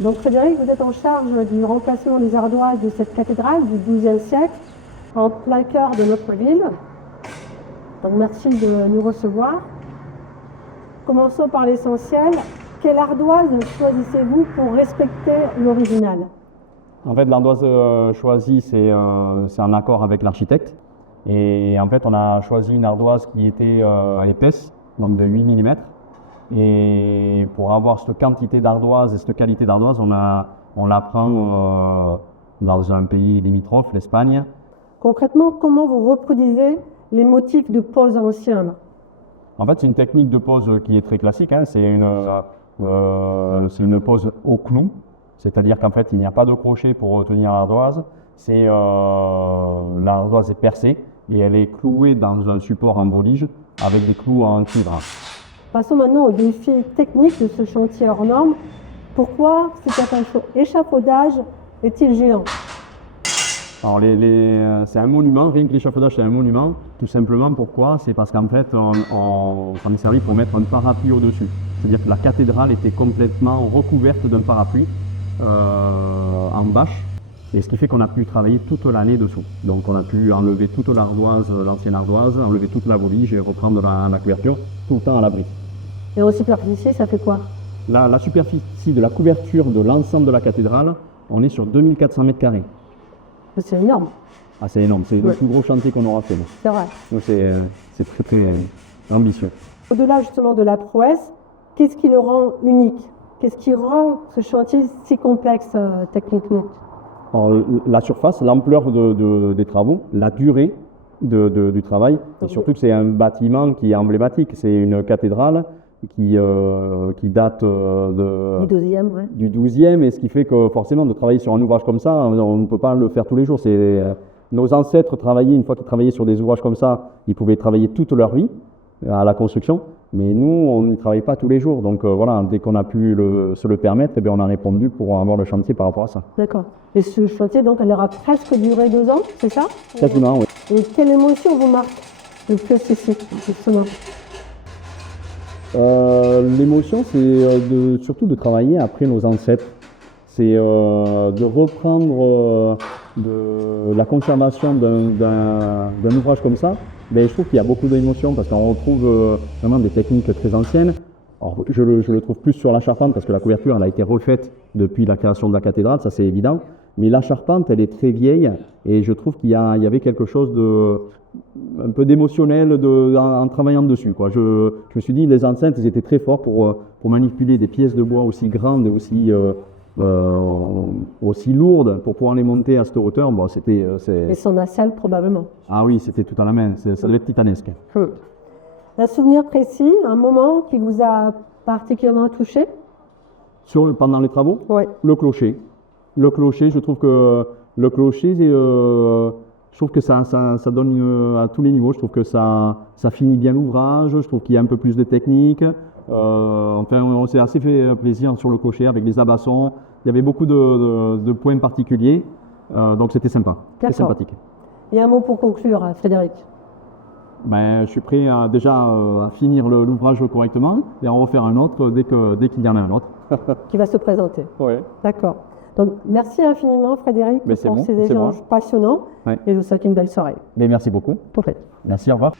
Donc Frédéric, vous êtes en charge du remplacement des ardoises de cette cathédrale du XIIe siècle, en plein cœur de notre ville. Donc merci de nous recevoir. Commençons par l'essentiel. Quelle ardoise choisissez-vous pour respecter l'original? En fait, l'ardoise choisie, c'est un accord avec l'architecte. Et en fait, on a choisi une ardoise qui était épaisse, donc de 8 mm. Et pour avoir cette quantité d'ardoise et cette qualité d'ardoise, on la prend dans un pays limitrophe, l'Espagne. Concrètement, comment vous reproduisez les motifs de pose anciens? En fait, c'est une technique de pose qui est très classique, hein. C'est une pose au clou, c'est-à-dire qu'en fait, il n'y a pas de crochet pour retenir l'ardoise. L'ardoise est percée et elle est clouée dans un support en bolige avec des clous en cuivre. Passons maintenant au défi technique de ce chantier hors norme. Pourquoi cet échafaudage est-il géant? Alors c'est un monument, rien que l'échafaudage c'est un monument, tout simplement. Pourquoi? C'est parce qu'en fait on s'en est servi pour mettre un parapluie au-dessus. C'est-à-dire que la cathédrale était complètement recouverte d'un parapluie en bâche, et ce qui fait qu'on a pu travailler toute l'année dessous. Donc on a pu enlever toute l'ardoise, l'ancienne ardoise, enlever toute la bolige et reprendre la couverture tout le temps à l'abri. Et en superficie, ça fait quoi? La superficie de la couverture de l'ensemble de la cathédrale, on est sur 2400 m². C'est énorme. Ah, c'est énorme, c'est le plus gros chantier qu'on aura fait. C'est vrai. Donc c'est très très ambitieux. Au-delà justement de la prouesse, qu'est-ce qui le rend unique? Qu'est-ce qui rend ce chantier si complexe techniquement? Alors, la surface, l'ampleur des travaux, la durée du travail, et surtout que c'est un bâtiment qui est emblématique. C'est une cathédrale qui date du XIIe, et ce qui fait que forcément de travailler sur un ouvrage comme ça, on ne peut pas le faire tous les jours. Nos ancêtres travaillaient, une fois qu'ils travaillaient sur des ouvrages comme ça, ils pouvaient travailler toute leur vie à la construction, mais nous on n'y travaille pas tous les jours. Donc voilà, dès qu'on a pu se le permettre, eh bien, on a répondu pour avoir le chantier par rapport à ça. D'accord. Et ce chantier, donc, elle aura presque duré 2 ans, c'est ça? Quasiment, oui. Et quelle émotion vous marque le plus ici, justement? L'émotion, c'est surtout de travailler après nos ancêtres. C'est de reprendre de la conservation d'un ouvrage comme ça. Mais je trouve qu'il y a beaucoup d'émotions parce qu'on retrouve vraiment des techniques très anciennes. Alors, je le trouve plus sur la charpente parce que la couverture elle a été refaite depuis la création de la cathédrale, ça c'est évident. Mais la charpente, elle est très vieille et je trouve qu'il y avait quelque chose un peu d'émotionnel en travaillant dessus, quoi. Je me suis dit, les anciens, ils étaient très forts pour manipuler des pièces de bois aussi grandes et aussi lourdes pour pouvoir les monter à cette hauteur. Bon, Et son nacelle, probablement. Ah oui, c'était tout à la main, ça devait être titanesque. Un souvenir précis, un moment qui vous a particulièrement touché? Pendant les travaux? Oui. Le clocher. Le clocher, je trouve que le clocher, je trouve que ça donne à tous les niveaux. Je trouve que ça finit bien l'ouvrage. Je trouve qu'il y a un peu plus de technique. Enfin, on s'est assez fait plaisir sur le clocher avec les abassons. Il y avait beaucoup de points particuliers. Donc c'était sympa, très sympathique. Et un mot pour conclure, Frédéric? Je suis prêt à finir l'ouvrage correctement et à en refaire un autre dès qu'il y en a un autre. Qui va se présenter. Oui. D'accord. Donc, merci infiniment, Frédéric, pour ces échanges passionnants. Ouais. Et je vous souhaite une belle soirée. Merci beaucoup. Parfait. Merci, au revoir.